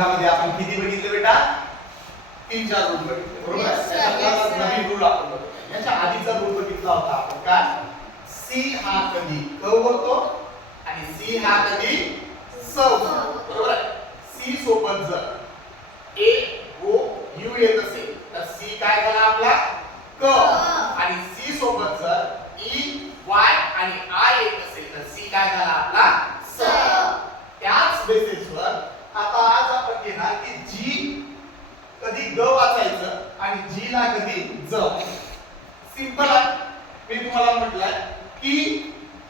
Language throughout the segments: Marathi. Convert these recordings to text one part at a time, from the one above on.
खंडामध्ये आपण किती बघितले बेटा? तीन चार रूल बघितले बरोबर. त्याच्यातला. नवीन रूल आपण बघितला. याच्या आधीचा रूल बघितला होता आपण. काय? सी हा कधी क होतो आणि सी हा कधी स होतो. बरोबर आहे? सी सोबत जर ए ओ यू येत असेल तर सी काय झाला आपला? क. आणि सी सोबत जर ई वाय आणि आय येत असेल तर सी काय झाला आपला? स. त्याच बेसिसवर घेणार की जी कधी ग वाचायचं आणि जी ला कधी ज. सिंपल आहे. मी तुम्हाला म्हटलंय की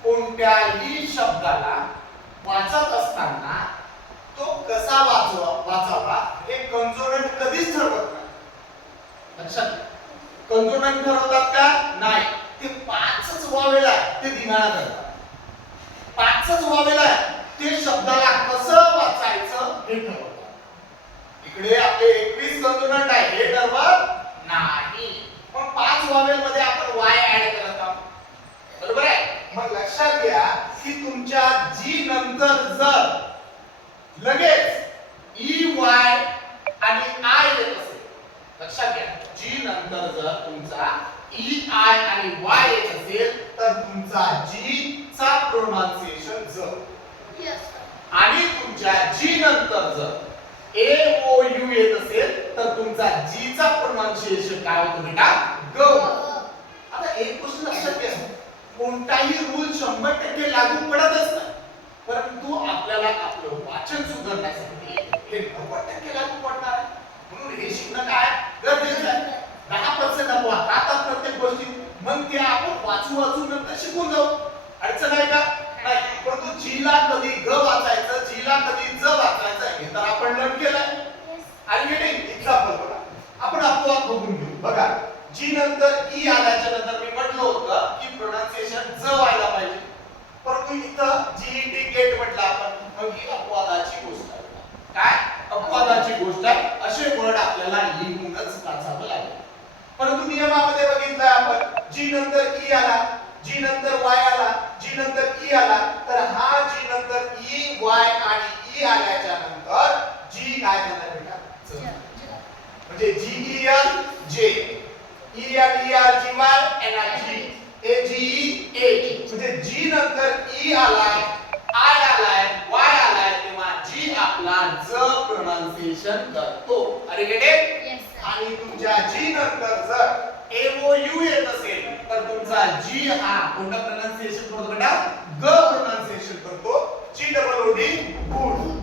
कोणत्याही शब्दाला वाचत असताना तो कसा वाचवा वाचावा हे कन्झोनंट कधीच ठरवत नाही. लक्षात कन्झोनंट ठरवतात का? नाही. ते पाचच व्हावेला ते दिनाळा करतात पाचच व्हावेला ते शब्दाला कसं वाचायचं हे ठरवतात. इकडे आपले एकवीस कन्सोनंट आहे हे ठरवत नाही. पण पाच व्हावेल मध्ये आपण वाय ऍड करत आहोत. बरोबर आहे? मग लक्षात घ्या की तुमच्या जी नंतर जर लगेच ई वाय आणि आय येत असेल. लक्षात घ्या. जी नंतर जर तुमचा ई आय आणि वाय येत असेल तर तुमचा जी चा प्रोनाउन्सिएशन ज. आणि तुमच्या जी नंतर जर ए ओ यू येत असेल तर तुमचा जी चा प्रोनाउन्सिएशन काय होतो बेटा? ग आता एक गोष्ट लक्षात घ्या. कोणताही रूल शंभर टक्के लागू पडत असतात परंतु आपल्याला आपलं वाचन सुधारण्यासाठी हे नव्वद टक्के लागू पडणार आहे म्हणून हे शिकणं काय गरजेचं आहे दहा पर्सेंट आपण आता प्रत्येक गोष्टीत मग ते आपण वाचू वाचू नंतर शिकून जाऊ अडचण आहे का नाही परंतु जीला कधी ग वाचायचं जीला कधी ज वाचायचं हे तर आपण लर्न केलंय आणि हे एक्झाम्पल बघा आपण आपोआप बघून घेऊ बघा जी नंतर ई आल्याच्यानंतर मी म्हटलं होतं की प्रोनाउन्सिएशन ज व्हायला पाहिजे. परंतु इथं जीईटी गेट म्हटलं आपण मग ही अपवादाची गोष्ट आहे. काय? अपवादाची गोष्ट आहे. असे वर्ड आपल्याला लिहूनच वाचावं लागेल. परंतु नियमामध्ये बघितलं आपण जी नंतर ई आला जी नंतर वाय आला जी नंतर ई आला तर हा जी नंतर ई वाय आणि ई आल्याच्यानंतर जी काय झाला बेटा. म्हणजे जी ई एल जे म्हणजे जी नंतर ई आलाय आय आलाय वाय आलाय तेव्हा जी आपला ज प्रोनाउन्सिएशन करतो. अरे गेटे आणि तुमच्या जी नंतर जर ए ओ यू येत असेल तर तुमचा जी हा कोणता प्रोनाउन्सिएशन करतो बेटा? ग प्रोनाउन्सिएशन करतो. G double O D good